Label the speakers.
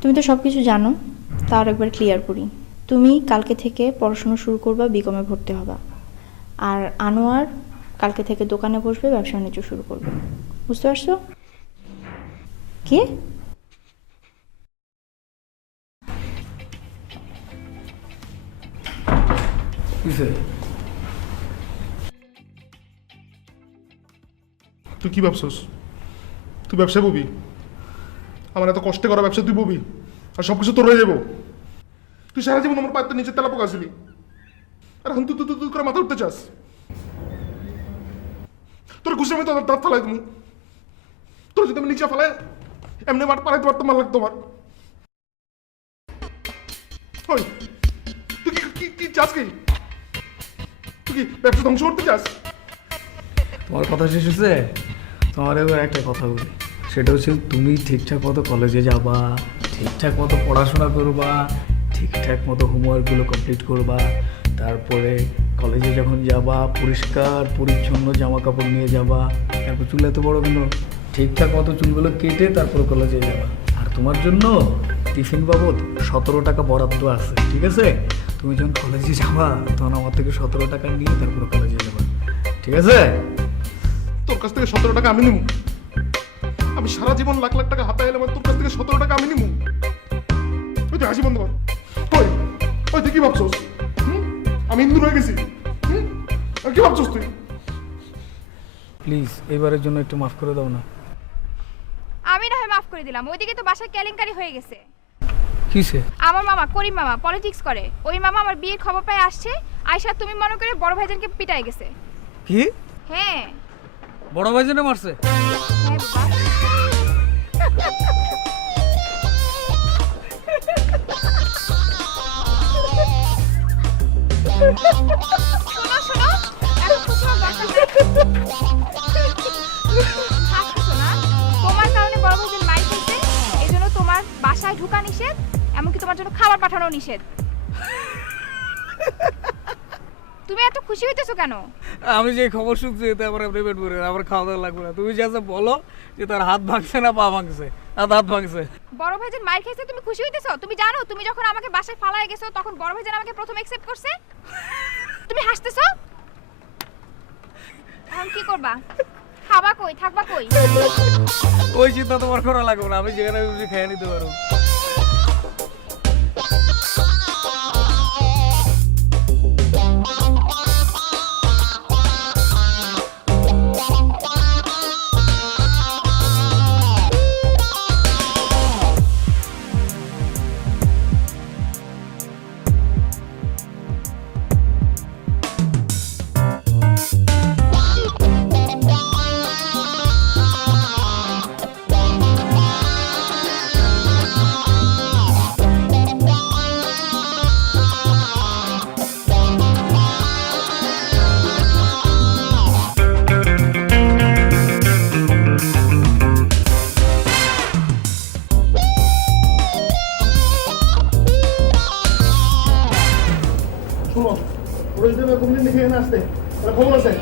Speaker 1: তুমি তো সব কিছু জানো তার একবার ক্লিয়ার করি। তুমি কালকে থেকে পড়াশোনা শুরু করবা বিকমে ভর্তি হবা। আর আনোয়ার কালকে থেকে দোকানে বসবে, ব্যবসা বাণিজ্য শুরু করবে। বুঝতে পারছ? কি?
Speaker 2: তুই কি ভাবছস? তুই ব্যবসা ববি? আমার এত কষ্টে করা ব্যবসা তুই ববি, আর সব কিছু তোর হয়ে যাব। তুই সারা জীবন আমার পায়ের নিচে তেলা পোকাছিলি। আর এখন তুই তুই করে মাথা উঠতে চাস। তোর খুশি আমি তোর দাঁত ফালাই তুমি তোর যদি আমি নিচে ফালাই, এমনি মাঠ পালাইতে পারতাম ভালো লাগতো আমার। ওই, তুই কি কি কি চাস কি? তুই কি ব্যবসা ধ্বংস করতে চাস?
Speaker 3: তোমার কথা শেষ হয়েছে? তোমার একটা কথা বলি। সেটা হচ্ছে তুমি ঠিকঠাক মতো কলেজে যাবা, ঠিকঠাক মতো পড়াশোনা করবা, ঠিকঠাক মতো হোমওয়ার্কগুলো কমপ্লিট করবা, তারপরে কলেজে যখন যাবা, পরিষ্কার, পরিচ্ছন্ন জামা কাপড় নিয়ে যাবা, তারপর চুল এত বড় কেন? ঠিকঠাক মতো চুলগুলো কেটে তারপর কলেজে যাবা। আর তোমার জন্য টিফিন বাবদ সতেরো টাকা বরাদ্দ আছে, ঠিক আছে? তুমি যখন কলেজে যাবা, তখন আমার থেকে সতেরো টাকা নিয়ে তারপর কলেজে যাবা, ঠিক আছে?
Speaker 2: তোর কাছ থেকে সতেরো টাকা আমি নিবো? আমি সারা জীবন লাখ লাখ টাকা হাতে এলাম তোর কাছ থেকে সতেরো টাকা আমি নিবো ওই তুই হাসি বন্ধ কর। ওই ওই তুই কি ভাবছস? আমি হিন্দু হয়ে গেছি। আর কি ভাবছস তুই?
Speaker 3: প্লিজ এবারের জন্য একটু মাফ করে দাও না।
Speaker 4: আমি না হয় মাফ করে দিলাম। ওইদিকে তো বাসায় কেলেঙ্কারি হয়ে গেছে।
Speaker 3: কিসে?
Speaker 4: আমার মামা করিম মামা পলিটিক্স করে। ওই মামা আমার বিয়ের খবর পায় আসছে। আয়সা তুমি মনে করে বড় ভাইজানকে পিটাই গেছে।
Speaker 3: কি?
Speaker 4: হ্যাঁ।
Speaker 3: বড় ভাই জন্য মারছে।
Speaker 4: বাসায় ঢোকা নিষেধ, এমনকি তোমার জন্য খাবার পাঠানো নিষেধ। তুমি এত খুশি হইতেছো কেন?
Speaker 3: আমি যে খবর শুনছি এতে আমার পেমেন্ট করে আমার খাওয়া দাওয়া লাগবে না। তুমি যা বলো যে তার হাত ভাঙছে না পা ভাঙছে আর হাত ভাঙছে।
Speaker 4: বড় ভাইজান মাইর খাইছে তুমি খুশি হইতেছো? তুমি জানো তুমি যখন আমাকে বাসায় ফালায় গেছো তখন বড় ভাইজান আমাকে প্রথম অ্যাকসেপ্ট করছে? তুমি হাসতেছো? এখন কি করবা? খাবা কই? থাকবা কই?
Speaker 3: ওই চিন্তা তোমার করা লাগবে না আমি যেখানে খুশি খেয়ে নিতে পারব।
Speaker 2: ওরা যদি কোনদিন লিখে এখানে আসতে তাহলে খবর আছে?